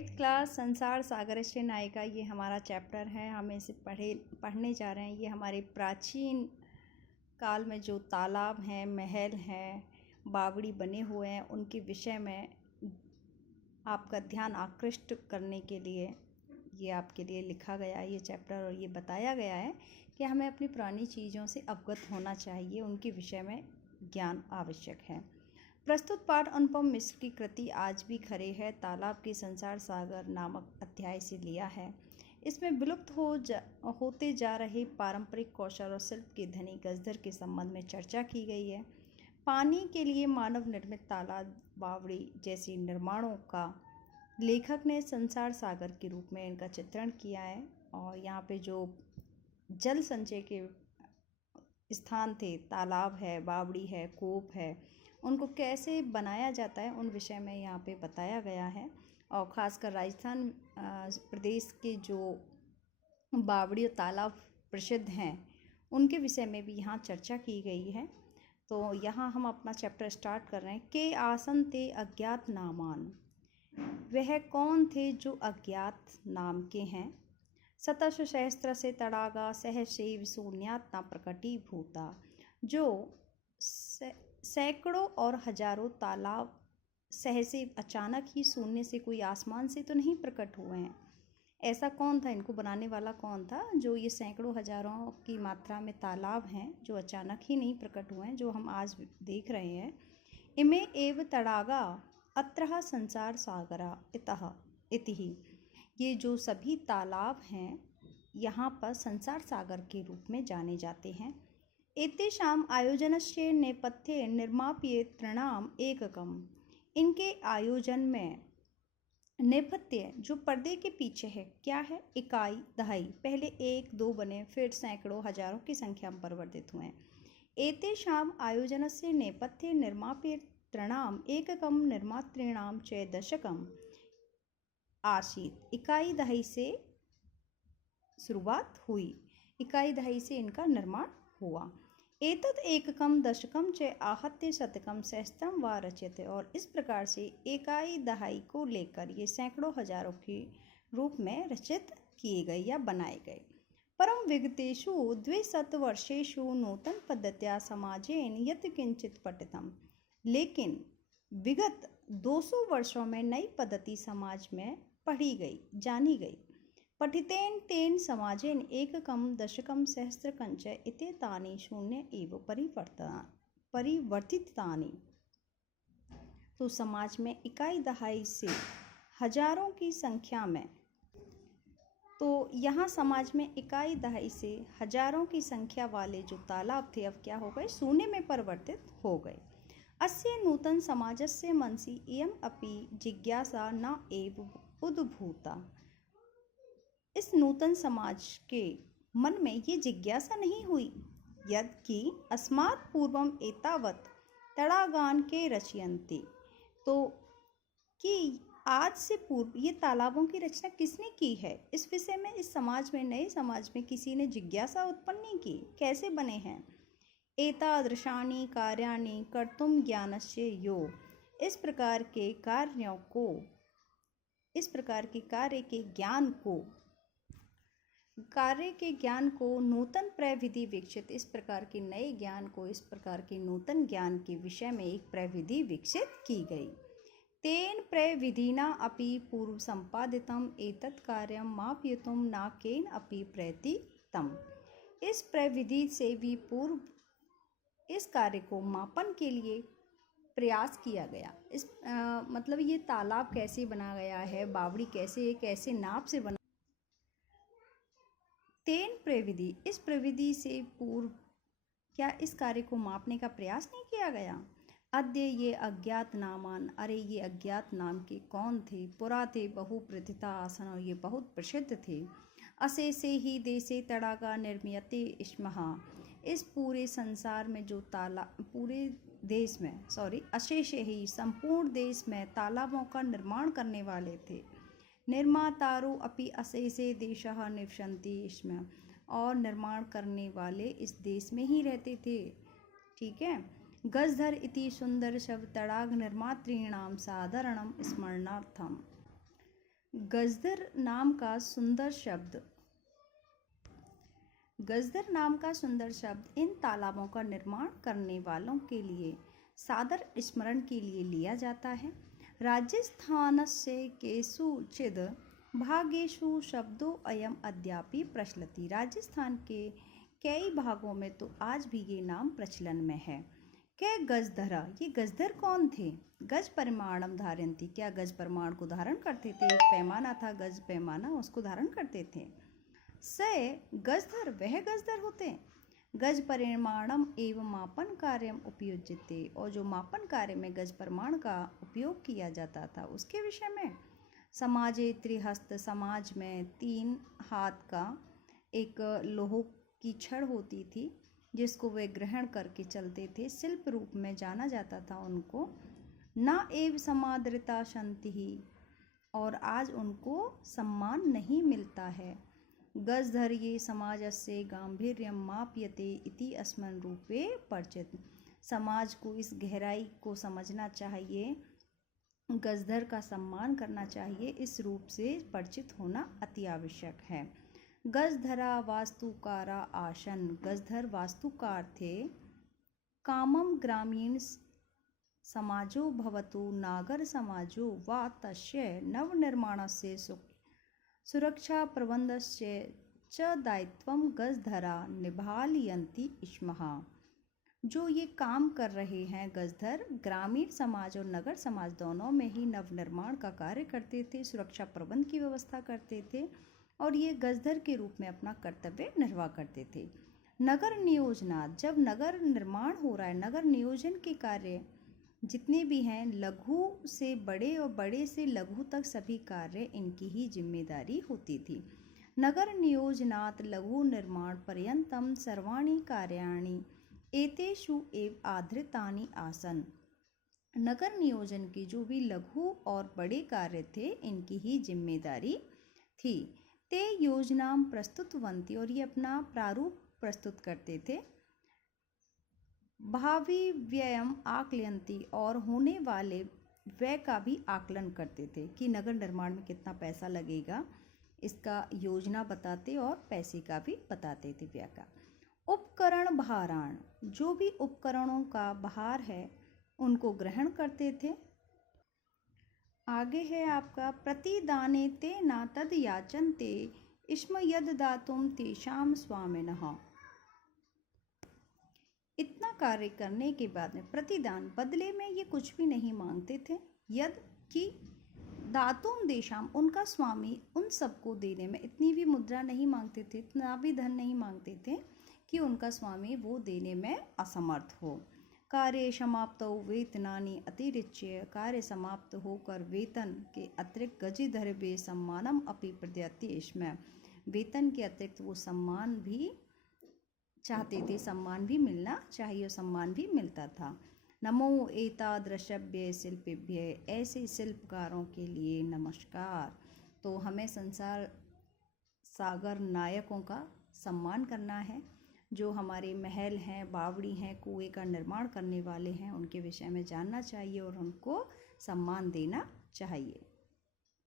8th class संसार सागर से नायिका, ये हमारा चैप्टर है। हम इसे पढ़ने जा रहे हैं। ये हमारे प्राचीन काल में जो तालाब हैं, महल हैं, बावड़ी बने हुए हैं, उनके विषय में आपका ध्यान आकृष्ट करने के लिए ये आपके लिए लिखा गया है ये चैप्टर। और ये बताया गया है कि हमें अपनी पुरानी चीज़ों से अवगत होना चाहिए, उनके विषय में ज्ञान आवश्यक है। प्रस्तुत पाठ अनुपम मिश्र की कृति आज भी खरे है तालाब के संसार सागर नामक अध्याय से लिया है। इसमें विलुप्त होते जा रहे पारंपरिक कौशल और शिल्प के धनी गजधर के संबंध में चर्चा की गई है। पानी के लिए मानव निर्मित तालाब, बावड़ी जैसे निर्माणों का लेखक ने संसार सागर के रूप में इनका चित्रण किया है। और यहाँ पे जो जल संचय के स्थान थे, तालाब है, बावड़ी है, कूप है, उनको कैसे बनाया जाता है उन विषय में यहाँ पे बताया गया है। और ख़ासकर राजस्थान प्रदेश के जो बावड़ी और तालाब प्रसिद्ध हैं उनके विषय में भी यहाँ चर्चा की गई है। तो यहाँ हम अपना चैप्टर स्टार्ट कर रहे हैं। के आसन थे अज्ञात नामान, वह कौन थे जो अज्ञात नाम के हैं। सतश सहस्त्र से तड़ागा सहसेव शून्यात न प्रकटी भूता, जो सैकड़ों और हजारों तालाब सहसे अचानक ही शून्य से, कोई आसमान से तो नहीं प्रकट हुए हैं। ऐसा कौन था, इनको बनाने वाला कौन था, जो ये सैकड़ों हजारों की मात्रा में तालाब हैं जो अचानक ही नहीं प्रकट हुए हैं, जो हम आज देख रहे हैं। इमे एव तड़ागा अत्रः संसार सागरा इतः इतिहि, ये जो सभी तालाब हैं यहाँ पर संसार सागर के रूप में जाने जाते हैं। एतेषाम् आयोजनस्य नेपथ्ये निर्मापयितॄणाम् एककम्, इनके आयोजन में नेपथ्य जो पर्दे के पीछे है क्या है, इकाई दहाई, पहले 1 2 बने, फिर सैकड़ों हजारों की संख्या में परिवर्तित हुए। एतेषाम् आयोजनस्य नेपथ्ये निर्मापयितॄणाम् एककम् निर्मातॄणां च दशकम् आसीत्, इकाई दहाई से शुरुआत हुई, इकाई दहाई से इनका निर्माण हुआ। एतत् एककम दशकम च आहत्य शतकम सहस्त्रम व रच्यते, और इस प्रकार से इकाई दहाई को लेकर ये सैकड़ों हजारों के रूप में रचित किए गए या बनाए गए। परम विगतेषु 200 वर्षेषु नूतन पद्धत्या समाजेन यत् किंचित पठितम, लेकिन विगत 200 वर्षों में नई पद्धति समाज में पढ़ी गई, जानी गई। पठितेन तेन समाजेन एककम दशकम सहस्त्रकंच इत्येतानि शून्य एव परिवर्तितानि, तो समाज में इकाई दहाई से हजारों की संख्या में, तो यहाँ समाज में इकाई दहाई से हजारों की संख्या वाले जो तालाब थे अब क्या हो गए, शून्य में परिवर्तित हो गए। अस्य नूतन समाजस्य मनसि इयम् अपि जिज्ञासा न एव उद्भूता, इस नूतन समाज के मन में ये जिज्ञासा नहीं हुई यदि अस्मात् पूर्वम एतावत् तड़ागान के रचयन्ते, तो कि आज से पूर्व ये तालाबों की रचना किसने की है, इस विषय में इस समाज में, नए समाज में किसी ने जिज्ञासा उत्पन्न नहीं की, कैसे बने हैं। एतादृशानि कार्याणि कर्तुम ज्ञानस्य यो, इस प्रकार के कार्यों को, इस प्रकार के कार्य के ज्ञान को नूतन प्रविधि विकसित, इस प्रकार के नए ज्ञान को, इस प्रकार के नूतन ज्ञान के विषय में एक प्रविधि विकसित की गई। तेन प्रविधिना अपि पूर्व संपादितम एतत् कार्यम मापयितुम न केन अपि प्रयतितम, इस प्रविधि से भी पूर्व इस कार्य को मापन के लिए प्रयास किया गया। इस मतलब ये तालाब कैसे बना गया है, बावड़ी कैसे नाप से बना, तेन प्रविधि, इस प्रविधि से पूर्व क्या इस कार्य को मापने का प्रयास नहीं किया गया। अद्य ये अज्ञात नामान, अरे ये अज्ञात नाम के कौन थे। पुरा थे बहु प्रथिता आसन, और ये बहुत प्रसिद्ध थे। अशेषे ही देशे तड़ागा निर्मीयते स्मः, इस पूरे संसार में जो पूरे देश में अशेषे ही संपूर्ण देश में तालाबों का निर्माण करने वाले थे। निर्मातारो अपि अशेषे देशः निवसन्ति स्म, और निर्माण करने वाले इस देश में ही रहते थे। ठीक है। गजधर इति सुंदर शब्द तड़ाग निर्मातॄणाम साधारणम स्मरणार्थम, गजदर नाम का सुंदर शब्द गजदर नाम का सुंदर शब्द इन तालाबों का निर्माण करने वालों के लिए सादर स्मरण के लिए लिया जाता है। राजस्थानस्य केषुचिद् भागेषु शब्दो अयम अद्यापि प्रचलति। राजस्थान के कई भागों में तो आज भी ये नाम प्रचलन में है। क्या गजधरा, ये गजधर कौन थे? गज परिमाणम धारयन्ति, क्या गज परिमाण को धारण करते थे? एक पैमाना था, गज पैमाना, उसको धारण करते थे। स गजधर, वह गजधर होते। गज परिमाणम एवं मापन कार्यम उपयुज्यते, और जो मापन कार्य में गज परिमाण का उपयोग किया जाता था उसके विषय में। समाजे त्रिहस्त, समाज में 3 हाथ का एक लोह की छड़ होती थी जिसको वे ग्रहण करके चलते थे, शिल्प रूप में जाना जाता था उनको। न एव समादृता शन्ति ही, और आज उनको सम्मान नहीं मिलता है। गजधर्ये समाजस्य गांभीर्यं माप्यते इति अस्मिन् रूपे परिचित। समाज को इस गहराई को समझना चाहिए, गजधर का सम्मान करना चाहिए, इस रूप से परिचित होना अति आवश्यक है। गजधरा वास्तुकारा आसन, गजधर वास्तुकार थे। कामम ग्रामीण समाजो भवतु नागर समाजो वा तस्य नवनिर्माणस्य सुरक्षा प्रबंधस्य च दायित्वं गजधरा निभालयन्ति स्मः। जो ये काम कर रहे हैं गजधर, ग्रामीण समाज और नगर समाज दोनों में ही नवनिर्माण का कार्य करते थे, सुरक्षा प्रबंध की व्यवस्था करते थे, और ये गजधर के रूप में अपना कर्तव्य निर्वाह करते थे। नगर नियोजना, जब नगर निर्माण हो रहा है, नगर नियोजन के कार्य जितने भी हैं, लघु से बड़े और बड़े से लघु तक सभी कार्य इनकी ही जिम्मेदारी होती थी। नगर नियोजनात् लघु निर्माण पर्यंतम सर्वाणि कार्याणि एतेषु एव आधृतानि आसन। नगर नियोजन की जो भी लघु और बड़े कार्य थे इनकी ही जिम्मेदारी थी। ते योजना प्रस्तुतवन्ति, और ये अपना प्रारूप प्रस्तुत करते थे। भावी व्ययम आकलयन्ति, और होने वाले व्यय का भी आकलन करते थे कि नगर निर्माण में कितना पैसा लगेगा, इसका योजना बताते और पैसे का भी बताते थे, व्यय का। उपकरण भाराण, जो भी उपकरणों का भार है उनको ग्रहण करते थे। आगे है आपका प्रतिदाने ते न तद याचन्ते स्म यद दातुम तेषाम स्वामिनः। इतना कार्य करने के बाद में प्रतिदान, बदले में ये कुछ भी नहीं मांगते थे। यद कि दातुम देशाम, उनका स्वामी उन सबको देने में इतनी भी मुद्रा नहीं मांगते थे, इतना भी धन नहीं मांगते थे कि उनका स्वामी वो देने में असमर्थ हो। कार्य समाप्त वेतनानि अतिरिच्य, कार्य समाप्त होकर वेतन के अतिरिक्त गजधर्वे सम्मानम अपि प्रदत्ति स्म, वेतन के अतिरिक्त वो सम्मान भी चाहते थे, सम्मान भी मिलना चाहिए, सम्मान भी मिलता था। नमो एतादृशभ्य शिल्पेभ्य, ऐसे शिल्पकारों के लिए नमस्कार। तो हमें संसार सागर नायकों का सम्मान करना है, जो हमारे महल हैं, बावड़ी हैं, कुएं का निर्माण करने वाले हैं, उनके विषय में जानना चाहिए और उनको सम्मान देना चाहिए।